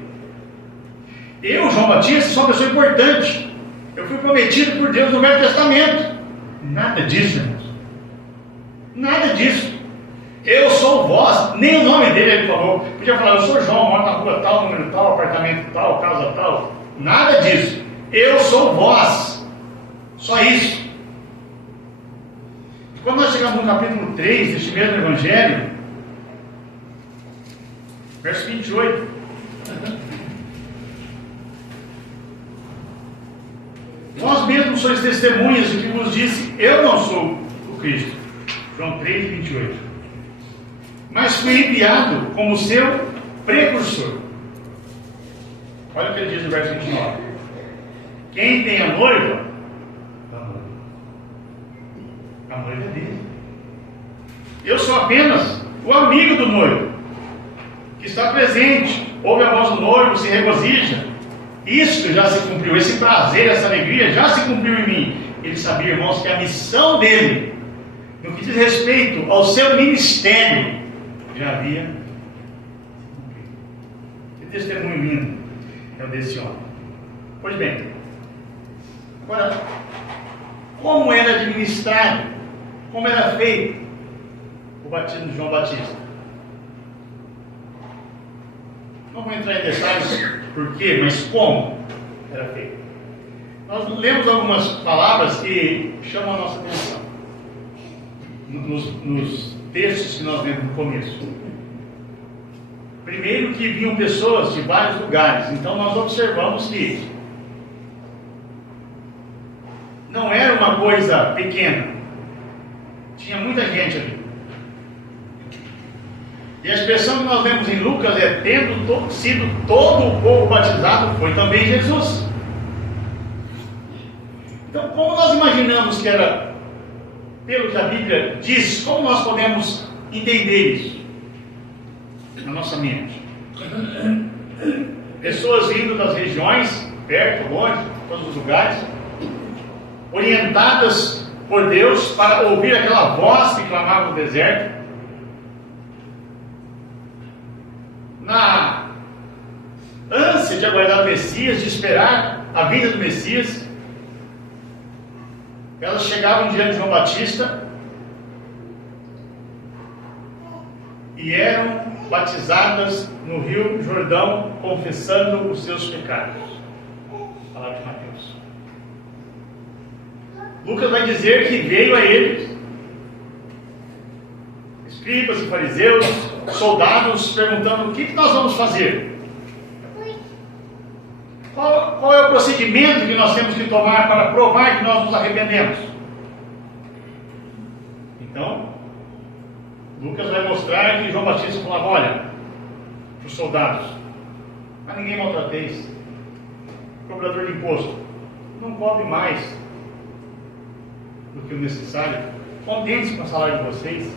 Eu, João Batista, sou uma pessoa importante. Eu fui prometido por Deus no Velho Testamento. Nada disso, irmãos. Nada disso. Eu sou vós. Nem o nome dele ele falou. Podia falar: eu sou João, moro na rua tal, número tal, apartamento tal, casa tal. Nada disso. Eu sou vós. Só isso. Quando nós chegamos no capítulo 3 deste mesmo Evangelho, verso 28. Vós mesmos sois testemunhas do que vos disse, eu não sou o Cristo. João 3, 28. Mas fui enviado como seu precursor. Olha o que ele diz no verso 29. Quem tem a noiva, a noiva é dele. Eu sou apenas o amigo do noivo, que está presente, ouve a voz do noivo, se regozija. Isso já se cumpriu, esse prazer, essa alegria já se cumpriu em mim. Ele sabia, irmãos, que a missão dele, no que diz respeito ao seu ministério, já havia se cumprido. Que testemunho lindo é o desse homem. Pois bem, agora, como era administrado, como era feito o batismo de João Batista? Não vou entrar em detalhes por quê, mas como era feito. Nós lemos algumas palavras que chamam a nossa atenção nos textos que nós lemos no começo. Primeiro, que vinham pessoas de vários lugares. Então nós observamos que não era uma coisa pequena, tinha muita gente ali. E a expressão que nós vemos em Lucas é: tendo sido todo o povo batizado, foi também Jesus. Então, como nós imaginamos que era, pelo que a Bíblia diz, como nós podemos entender isso na nossa mente? Pessoas vindo das regiões, perto, longe, todos os lugares, orientadas por Deus para ouvir aquela voz que clamava no deserto, na ânsia de aguardar o Messias, de esperar a vinda do Messias. Elas chegavam diante de João Batista e eram batizadas no Rio Jordão, confessando os seus pecados. Palavra de Mateus. Lucas vai dizer que veio a eles escribas e fariseus, soldados, perguntando: o que nós vamos fazer? Qual é o procedimento que nós temos que tomar para provar que nós nos arrependemos? Então, Lucas vai mostrar que João Batista falava: olha, para os soldados, a ninguém maltrateis. Cobrador de imposto, não cobre mais do que o necessário. Contente-se com o salário de vocês.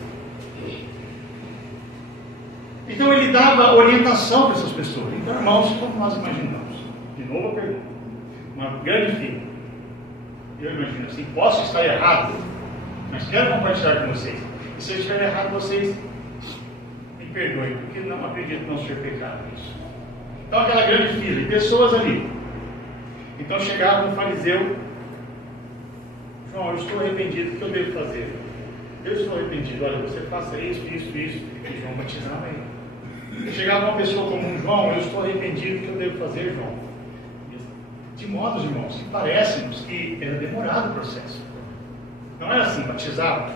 Então ele dava orientação para essas pessoas. Então, irmãos, como nós imaginamos? De novo a pergunta. Uma grande filha. Eu imagino assim: posso estar errado, mas quero compartilhar com vocês. E se eu estiver errado, vocês me perdoem, porque não acredito não ser pecado isso. Então aquela grande fila de pessoas ali. Então chegava um fariseu: João, eu estou arrependido, o que eu devo fazer? Eu estou arrependido, olha, você faça isso. E João batizava ele. Chegava uma pessoa comum: João, eu estou arrependido, o que eu devo fazer, João? De modo, irmãos, que parece-nos que era demorado o processo. Não era assim, batizava.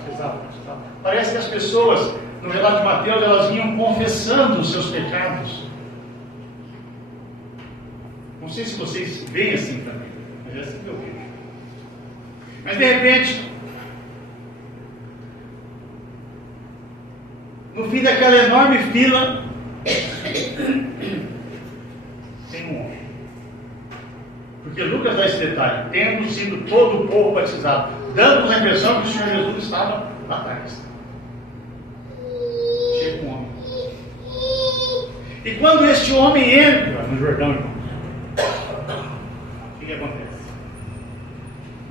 Parece que as pessoas, no relato de Mateus, elas vinham confessando os seus pecados. Não sei se vocês veem assim também, mas é assim que eu vejo. Mas de repente, no fim daquela enorme fila, tem um homem. Porque Lucas dá esse detalhe: tendo sido todo o povo batizado, dando a impressão que o Senhor Jesus estava lá atrás. Chega um homem. E quando este homem entra no Jordão, irmãos, o que acontece?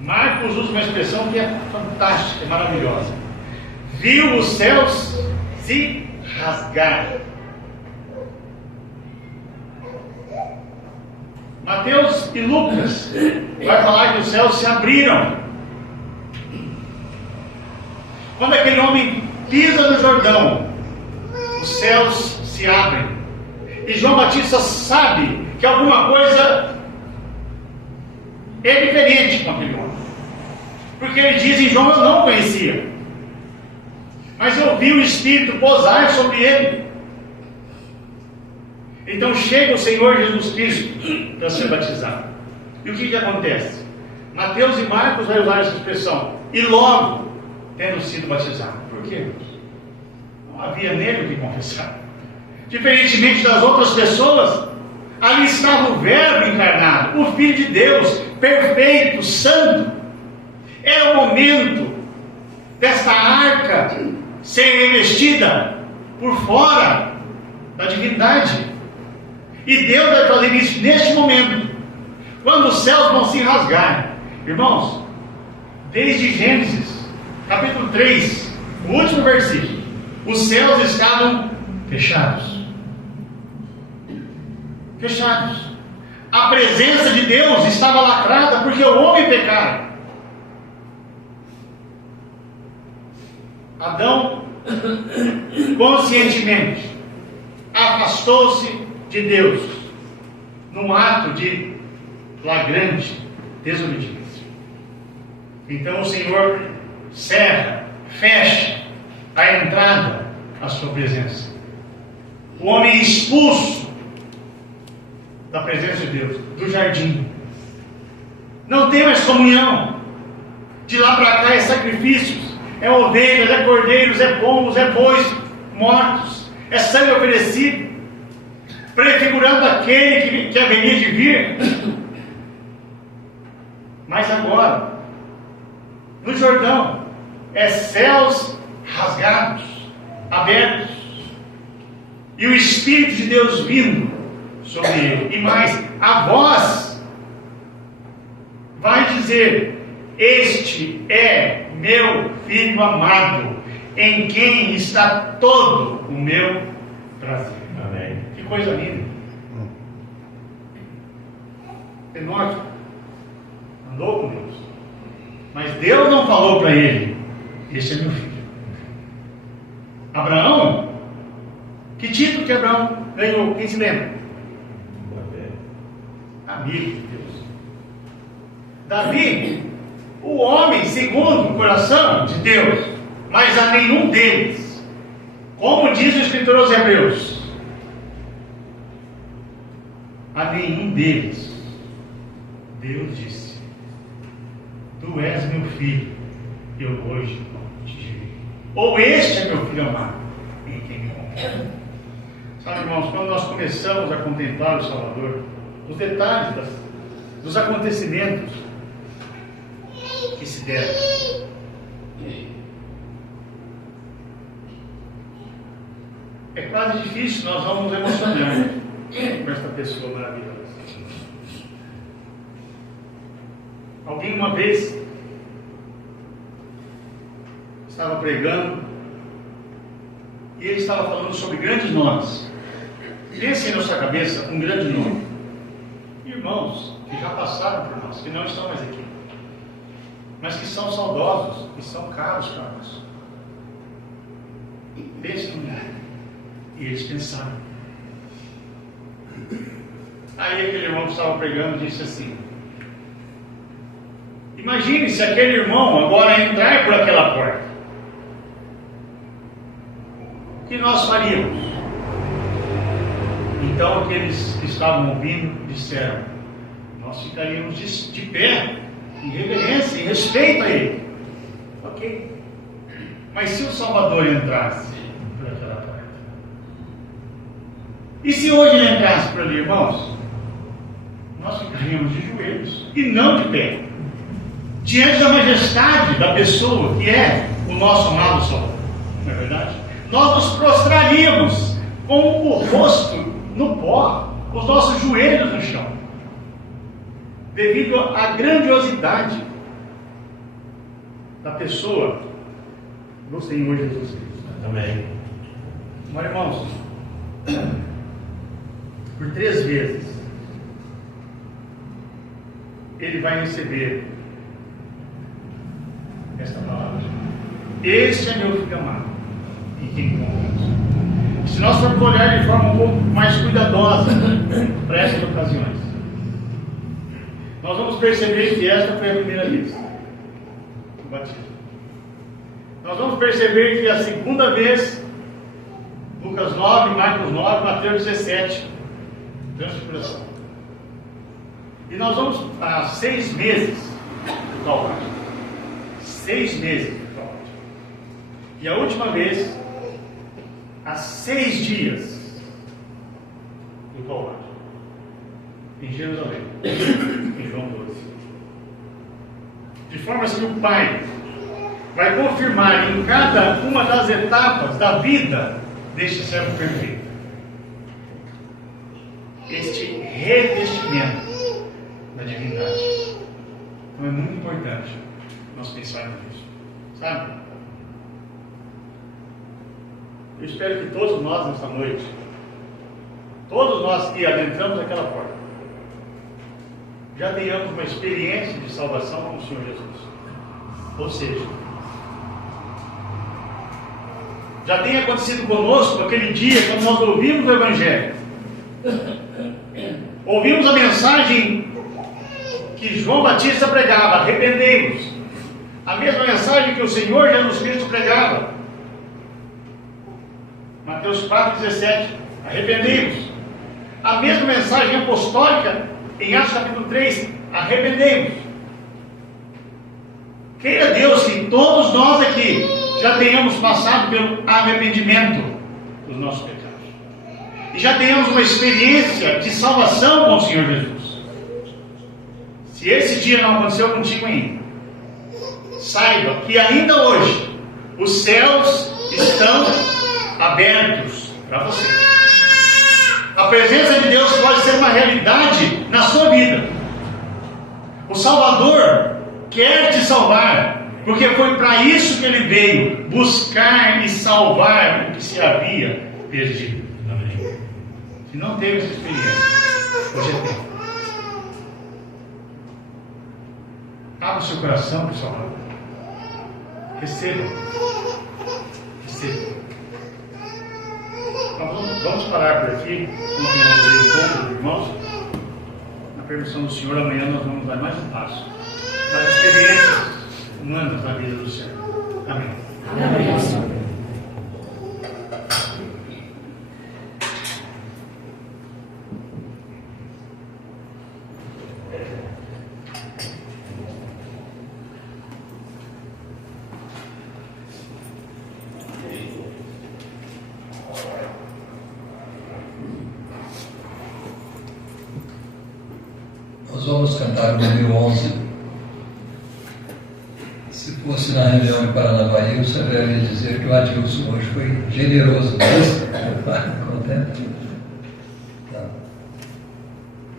Marcos usa uma expressão que é fantástica, é maravilhosa. Viu os céus se rasgar. Mateus e Lucas vai falar que os céus se abriram. Quando aquele homem pisa no Jordão, os céus se abrem. E João Batista sabe que alguma coisa é diferente com aquele homem. Porque ele diz em João: eu não conhecia, mas eu vi o Espírito posar sobre ele. Então chega o Senhor Jesus Cristo para ser batizado. E o que acontece? Mateus e Marcos vai usar essa expressão. E logo, tendo sido batizado. Por quê? Não havia nele o que confessar. Diferentemente das outras pessoas, ali estava o Verbo encarnado, o Filho de Deus, perfeito, santo. Era o momento desta arca ser revestida por fora da divindade. E Deus vai fazer isso neste momento, quando os céus vão se rasgar. Irmãos, desde Gênesis, capítulo 3, o último versículo, os céus estavam fechados. Fechados. A presença de Deus estava lacrada porque o homem pecara. Adão, conscientemente, afastou-se de Deus num ato de flagrante desobediência. Então o Senhor cerra, fecha a entrada à sua presença. O homem expulso da presença de Deus, do jardim. Não tem mais comunhão. De lá para cá é sacrifícios, é ovelhas, é cordeiros, é pombos, é bois mortos, é sangue oferecido, prefigurando aquele que haveria de vir. Mas agora, no Jordão, é céus rasgados, abertos, e o Espírito de Deus vindo sobre ele. E mais, a voz vai dizer: este é meu Filho amado, em quem está todo o meu prazer. Amém. Que coisa linda. Enoque andou com Deus, mas Deus não falou para ele: este é meu filho. Abraão, que título que Abraão ganhou? Quem se lembra? Amigo de Deus. Davi, o homem segundo o coração de Deus, mas a nenhum deles, como diz o escritor aos Hebreus, a nenhum deles Deus disse: tu és meu filho, eu hoje te direi. Ou este é meu filho amado, em quem me confio. Sabe, irmãos, quando nós começamos a contemplar o Salvador, os detalhes dos acontecimentos que se deram, é quase difícil nós não nos emocionar com esta pessoa maravilhosa. Alguém uma vez estava pregando e ele estava falando sobre grandes nomes. Pense aí na sua cabeça um grande nome. Irmãos que já passaram por nós, que não estão mais aqui, mas que são saudosos e são caros para nós. Pense no nome. E eles pensaram. Aí aquele irmão que estava pregando disse assim: imagine se aquele irmão agora entrar por aquela porta. O que nós faríamos? Então aqueles que estavam ouvindo disseram: nós ficaríamos de pé, em reverência, em respeito a ele. Ok. Mas se o Salvador entrasse por aquela porta? E se hoje ele entrasse por ali, irmãos? Nós ficaríamos de joelhos e não de pé, diante da majestade da pessoa que é o nosso amado Salvador. Não é verdade? Nós nos prostraríamos com o rosto no pó, os nossos joelhos no chão, devido à grandiosidade da pessoa do Senhor Jesus Cristo. Amém. Mas, irmãos, por 3 vezes ele vai receber esta palavra: este é meu filho amado, em quem confio. Se nós formos olhar de forma um pouco mais cuidadosa para essas ocasiões, nós vamos perceber que esta foi a primeira vez, o batismo. Nós vamos perceber que a segunda vez, Lucas 9, Marcos 9, Mateus 17, transfiguração. E nós vamos, há 6 meses, do Calvário. 6 meses do Calvário. E a última vez, há 6 dias do Calvário, em Jerusalém, em João 12. De forma que o Pai vai confirmar em cada uma das etapas da vida deste servo perfeito este revestimento da divindade. Então é muito importante nós pensarmos nisso, sabe? Eu espero que todos nós nesta noite, todos nós que adentramos aquela porta, já tenhamos uma experiência de salvação com o Senhor Jesus. Ou seja, já tenha acontecido conosco aquele dia quando nós ouvimos o Evangelho, ouvimos a mensagem que João Batista pregava: arrependei-vos. A mesma mensagem que o Senhor Jesus Cristo pregava, Mateus 4,17, arrependei-vos. A mesma mensagem apostólica em Atos capítulo 3, arrependei-vos. Queira Deus que todos nós aqui já tenhamos passado pelo arrependimento dos nossos pecados e já tenhamos uma experiência de salvação com o Senhor Jesus. Se esse dia não aconteceu contigo ainda, saiba que ainda hoje os céus estão abertos para você. A presença de Deus pode ser uma realidade na sua vida. O Salvador quer te salvar, porque foi para isso que ele veio, buscar e salvar o que se havia perdido. Amém. Se não teve essa experiência, hoje é tempo. Abra o seu coração para o Salvador. Receba. Receba. Vamos parar por aqui. Vamos irmãos. Na permissão do Senhor, amanhã nós vamos dar mais um passo das experiências humanas da vida do Senhor. Amém. Amém. Nós vamos cantar o número 11. Se fosse na reunião em Paranavaí, o senhor deve dizer que o Adilson hoje foi generoso. Contente? Tá.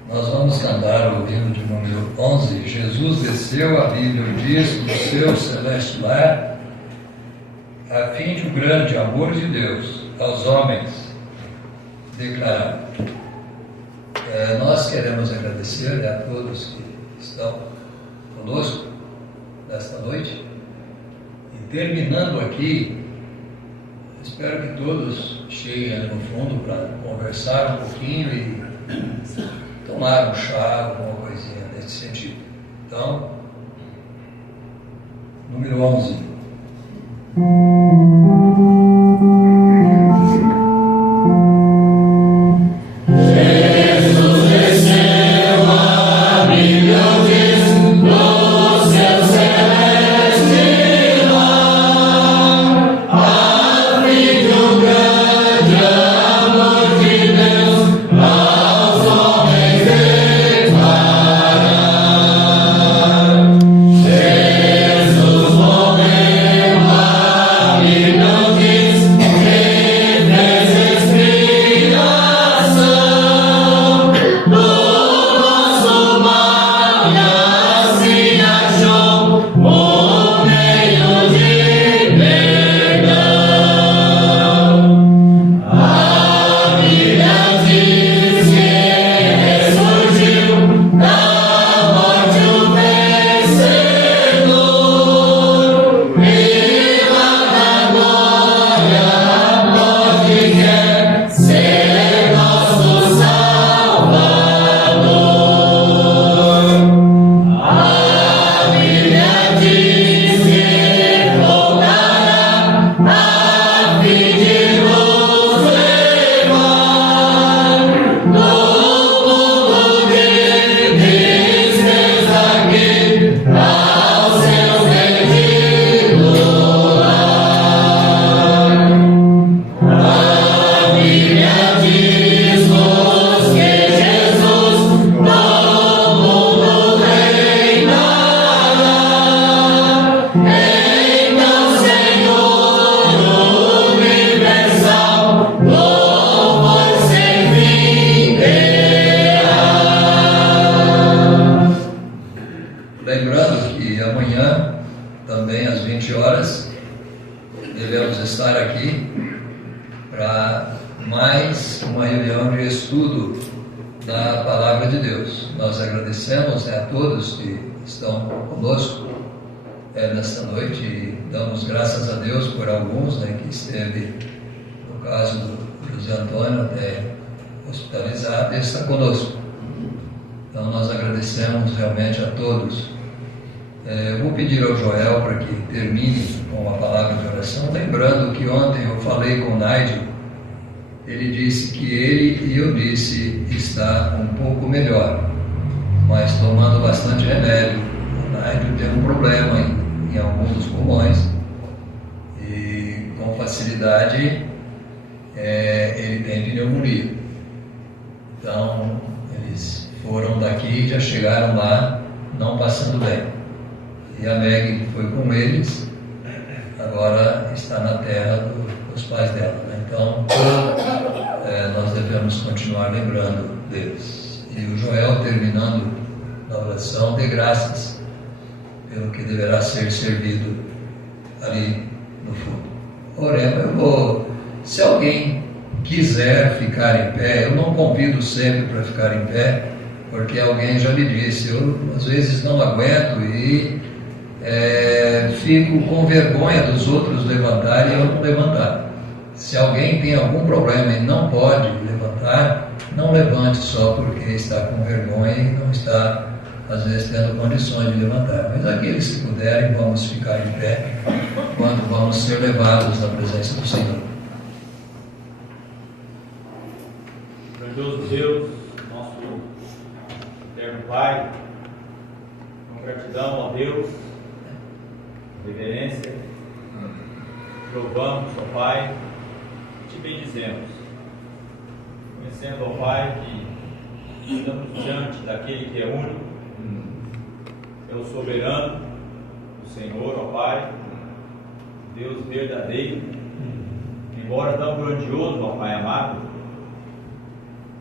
Nós vamos cantar o hino de número 11. Jesus desceu, a Bíblia diz, do seu celeste lar, a fim de o grande amor de Deus aos homens declarar. Nós queremos agradecer a todos que estão conosco nesta noite. E terminando aqui, espero que todos cheguem ali no fundo para conversar um pouquinho e tomar um chá, alguma coisinha nesse sentido. Então, número 11. Não para mais uma reunião de estudo da Palavra de Deus. Nós agradecemos a todos que estão conosco nesta noite e damos graças a Deus por alguns que esteve, no caso do José Antônio, até hospitalizado, e está conosco. Então nós agradecemos realmente a todos. Eu vou pedir ao Joel para que termine com a palavra de oração, lembrando que ontem eu falei com o Nigel. Ele disse que ele e eu disse está um pouco melhor, mas tomando bastante remédio. O Nigel tem um problema em alguns dos pulmões e com facilidade ele tem pneumonia. Então eles foram daqui e já chegaram lá não passando bem. E a Meg foi com eles, agora está na terra dos pais dela. Então, nós devemos continuar lembrando deles. E o Joel, terminando a oração, dê graças pelo que deverá ser servido ali no fundo. Oremos. Se alguém quiser ficar em pé, eu não convido sempre para ficar em pé, porque alguém já me disse, eu às vezes não aguento e fico com vergonha dos outros levantarem e eu não levantar. Se alguém tem algum problema e não pode levantar, não levante só porque está com vergonha e não está, às vezes, tendo condições de levantar. Mas aqueles que puderem, vamos ficar em pé quando vamos ser levados à presença do Senhor. Grandioso Deus, nosso eterno Pai, com gratidão a Deus, reverência, louvamos, ó Pai, e te bendizemos, conhecendo, ó Pai, que estamos diante daquele que é único, é o soberano, o Senhor, ó Pai, Deus verdadeiro, embora tão grandioso, ó Pai amado,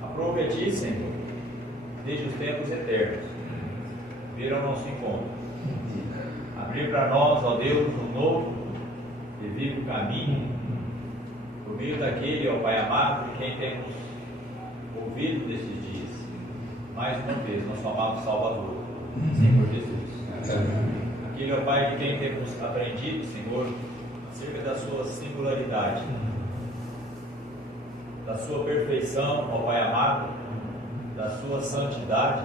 aprove a Ti, Senhor, desde os tempos eternos, vir ao nosso encontro, abrir para nós, ó Deus, um novo e vivo caminho, por meio daquele, ó Pai amado, de quem temos ouvido desses dias, mais uma vez, nosso amado Salvador, Senhor Jesus. Aquele, ó Pai, de quem temos aprendido, Senhor, acerca da sua singularidade, da sua perfeição, ó Pai amado, da sua santidade,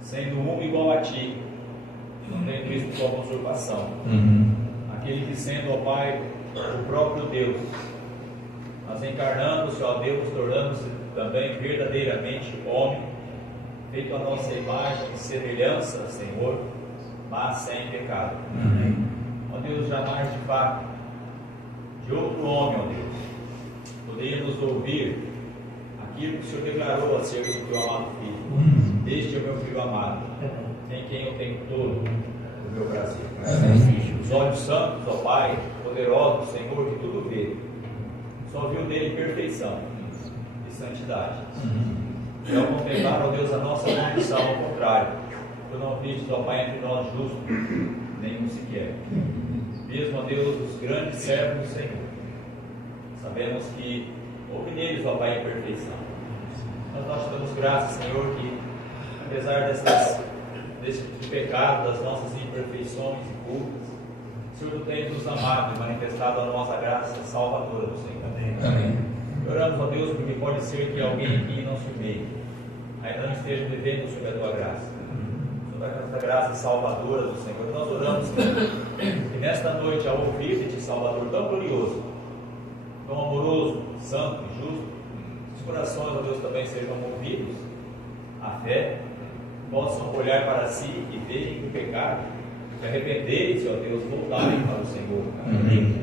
sendo um igual a Ti, não tem visto como usurpação. Aquele que sendo, ó Pai, o próprio Deus, mas encarnando-se, ó Deus, tornando-se também verdadeiramente homem, feito a nossa imagem e semelhança, Senhor, mas sem pecado. Ó Deus, jamais de fato, de outro homem, ó Deus, poderíamos ouvir aquilo que o Senhor declarou acerca do Teu amado Filho. Este é o meu Filho amado, em quem eu tenho todo o meu prazer. Os olhos santos, ó Pai, poderosos, Senhor, que tudo vê, só viu nele perfeição e santidade. E ao contemplar, ó Deus, a nossa condição, ao contrário, Tu não vistes, ó Pai, entre nós justo, nenhum sequer. Mesmo, ó Deus, os grandes servos do Senhor, sabemos que houve neles, ó Pai, a perfeição. Mas nós te damos graças, Senhor, que apesar desse pecado, das nossas imperfeições e culpas, Senhor, Tu tens nos amado e manifestado a nossa graça salvadora do Senhor. Amém. Oramos, ó Deus, porque pode ser que alguém aqui em nosso meio ainda não esteja vivendo sobre a Tua graça, sobre essa graça salvadora do Senhor. Nós oramos, Senhor, que nesta noite, ao ouvir de Ti, Salvador, tão glorioso, tão amoroso, santo e justo, os corações, ó Deus, também sejam movidos à fé, possam olhar para si e verem o pecado, se arrependerem-se, ó Deus, voltarem para o Senhor,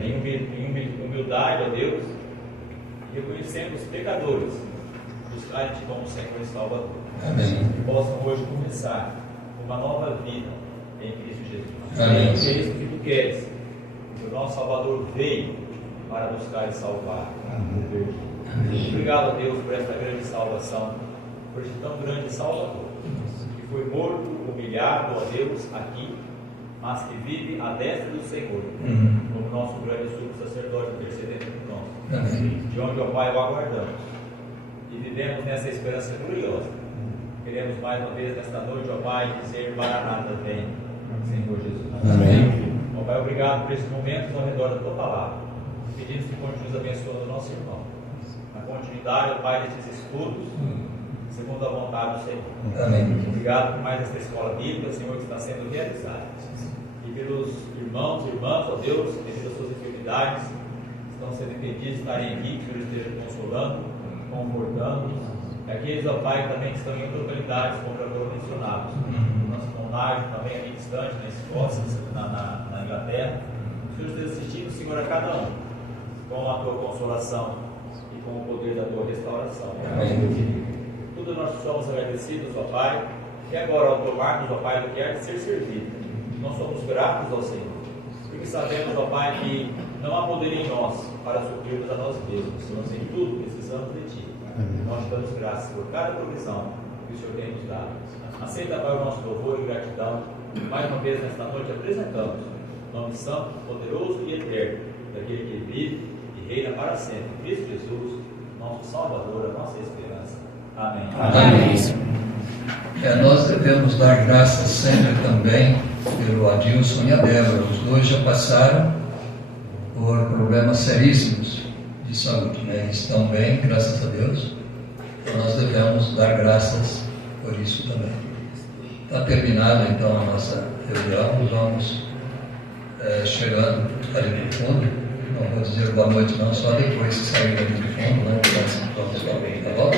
em humildade, ó Deus, e reconhecendo os pecadores, buscarem-te como Senhor e Salvador. Amém. Que possam hoje começar uma nova vida em Cristo Jesus. Amém. É isso que Tu queres. O nosso Salvador veio para buscar e salvar o perdido. Obrigado a Deus por esta grande salvação, por este tão grande Salvador, que foi morto, humilhado a Deus aqui, mas que vive à destra do Senhor, como nosso grande sumo sacerdote intercedente por nós. Amém. de onde, ó Pai, o aguardamos. E vivemos nessa esperança gloriosa. Queremos mais uma vez nesta noite, ó Pai, dizer Maranata, vem, Senhor Jesus. Amém. Ó Pai, obrigado por esses momentos ao redor da Tua palavra. Pedimos que continues abençoando o nosso irmão. Na continuidade, ó Pai, desses estudos, segundo a vontade do Senhor. Amém. Obrigado por mais esta escola bíblica, Senhor, que está sendo realizada. E pelos irmãos e irmãs, ó Deus, devido às suas enfermidades, estão sendo impedidos de estarem aqui, que o Senhor esteja consolando, confortando. E aqueles, ó Pai, também que estão em outras localidades, como já foram mencionados. Nosso conário também aqui distante, na Escócia, na Inglaterra. O Senhor esteja assistindo, Senhor, a cada um, com a Tua consolação e com o poder da Tua restauração. Amém. Tudo nós somos agradecidos, ó Pai, e agora, ao tomarmos, ó Pai, do que é de ser servido, nós somos gratos ao Senhor, porque sabemos, ó Pai, que não há poder em nós para suprirmos a nós mesmos, nós em tudo precisamos de Ti. Nós te damos graças por cada provisão que o Senhor tem nos dado. Aceita, Pai, o nosso louvor e gratidão. Mais uma vez, nesta noite, apresentamos o nome santo, poderoso e eterno daquele que vive e reina para sempre, Cristo Jesus, nosso Salvador, a nossa esperança. Amém. Amém. Nós devemos dar graças sempre também pelo Adilson e a Débora. Os dois já passaram por problemas seríssimos de saúde, né? Estão bem, graças a Deus. Então nós devemos dar graças por isso também. Está terminada então a nossa reunião. Vamos chegando ali no fundo. Não vou dizer boa noite não, só depois que sair ali do fundo, né? Tá bom?